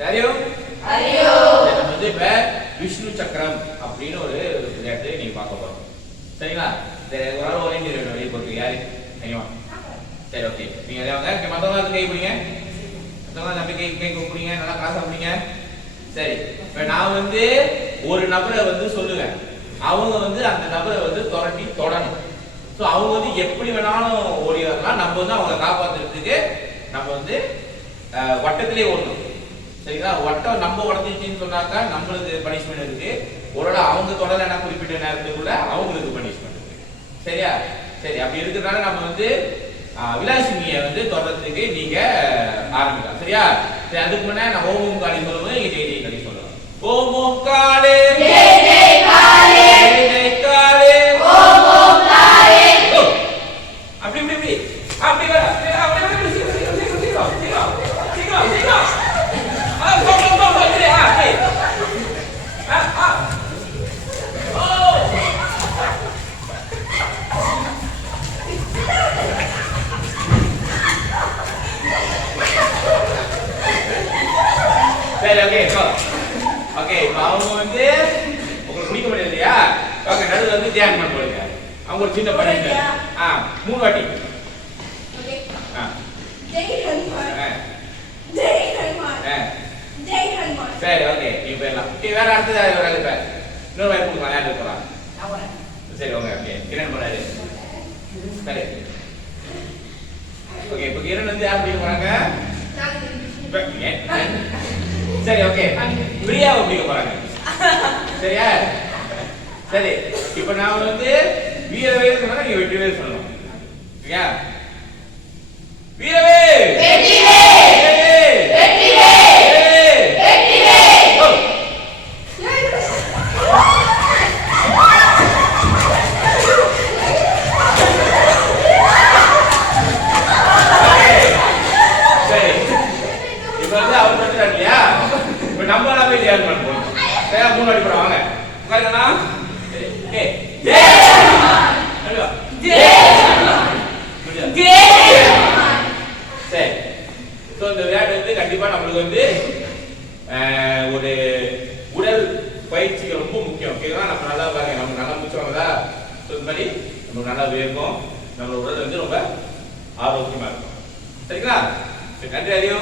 தெரியும்? நம்ம வந்து இப்ப விஷ்ணு சக்கரம் அப்படின்னு ஒரு விளையாட்டு நீங்க பார்க்க போறோம். சரிங்களா? சரி ஒரு ஆள் ஒரே நீர் வெளியே போட்டு யாரு? சரிங்களா சரி ஓகே நீங்க வாங்க. மத்தவங்க கை பிடிங்க. மத்தவங்க நம்பி கை கை பிடிங்க நல்லா காசா பிடிங்க சரி. இப்ப நான் வந்து ஒரு நபரை வந்து சொல்லுவேன். அவங்க வந்து அந்த நபரை வந்து துரட்டி தொடணும். ஸோ அவங்க வந்து எப்படி வேணாலும் ஓடி வரலாம் நம்ம வந்து அவங்களை காப்பாத்துறதுக்கு நம்ம வந்து வட்டத்திலே ஓடணும். சரிங்களா? வட்டம் நம்ம உடஞ்சிச்சின்னு சொன்னாக்கா நம்மளுக்கு பனிஷ்மெண்ட் இருக்கு. ஒருவேளை அவங்க தொடரனா குறிப்பிட்ட நேரத்துக்குள்ள அவங்களுக்கு பனிஷ்மெண்ட் இருக்கு. சரியா? சரி அப்படி இருக்கிறதுனால நம்ம வந்து ஆஹ், வந்து தொடர்றதுக்கு நீங்க ஆரம்பிக்கலாம். சரியா? சரி அதுக்கு முன்னாடி நான் ஓம் காலி காளி நீங்க ஜெய் காலி காளி சொல்லலாம் காலி ஓம் காளி ஜெய் ஜெய் காளி ஜெய் ஜெய் காளி ஓம் ஓம் காளி ஓ, அப்படி இப்படி இப்படி அப்படி வர அப்படி அப்படி அப்படி சீக்கிரம் சீக்கிரம் சீக்கிரம் சீக்கிரம் சீக்கிரம் சீக்கிரம் ஆ கோ கோ கோ கோ சரி ஆ சரி ஆ ஆ ஓ சரி ஓகே கோ ஓகே இப்போ அவங்க வந்து உங்களுக்கு பிடிக்க முடியாது இல்லையா ஓகே நடுவில் வந்து தியானம் பண்ண போறீங்க அவங்க ஒரு சின்ன பண்ணி ஆ மூணு வாட்டி. சரி ஓகே நீ போயிடலாம் நீ வேற அடுத்தது ஒரு ஆள் இப்ப? இன்னொரு வாய்ப்பு கொடுக்கலாம் யார் போலாம். சரி ஓகே ஓகே கிரண் போறாரு. சரி. ஓகே இப்போ கிரண் வந்து யார் பிடிக்க போறாங்க? இப்ப? சரி ஓகே பிரியாவை பிடிக்க போறாங்க. சரியா? சரி இப்போ நான் வந்து வீரவே சொன்னா நீங்க வெற்றிவே சொல்லணும். சரியா வீரவே வெற்றிவே! வெற்றிவே! வெற்றிவே! ஓ சரி இப்போ வந்து அவர் சொல்றாரு இல்லையா இப்போ நம்ம எல்லாம் போய் தியானம் பண்ண போறோம் சரி மூணு வாட்டி போறோம் வாங்க உட்காருங்கண்ணா. ஏ ஜெய் சரி. ஸோ இந்த விளையாட்டு வந்து கண்டிப்பாக நம்மளுக்கு வந்து ஒரு உடல் பயிற்சி ரொம்ப முக்கியம். ஓகேவா நம்ம நல்லா பாருங்க. நம்ம நல்லா முடிச்சவங்களா? ஸோ இந்த மாதிரி நம்ம நல்லா வேர்க்கும் நம்மளோட உடல் வந்து ரொம்ப ஆரோக்கியமாக இருக்கும். சரிங்களா? சரி நன்றி. அறிவு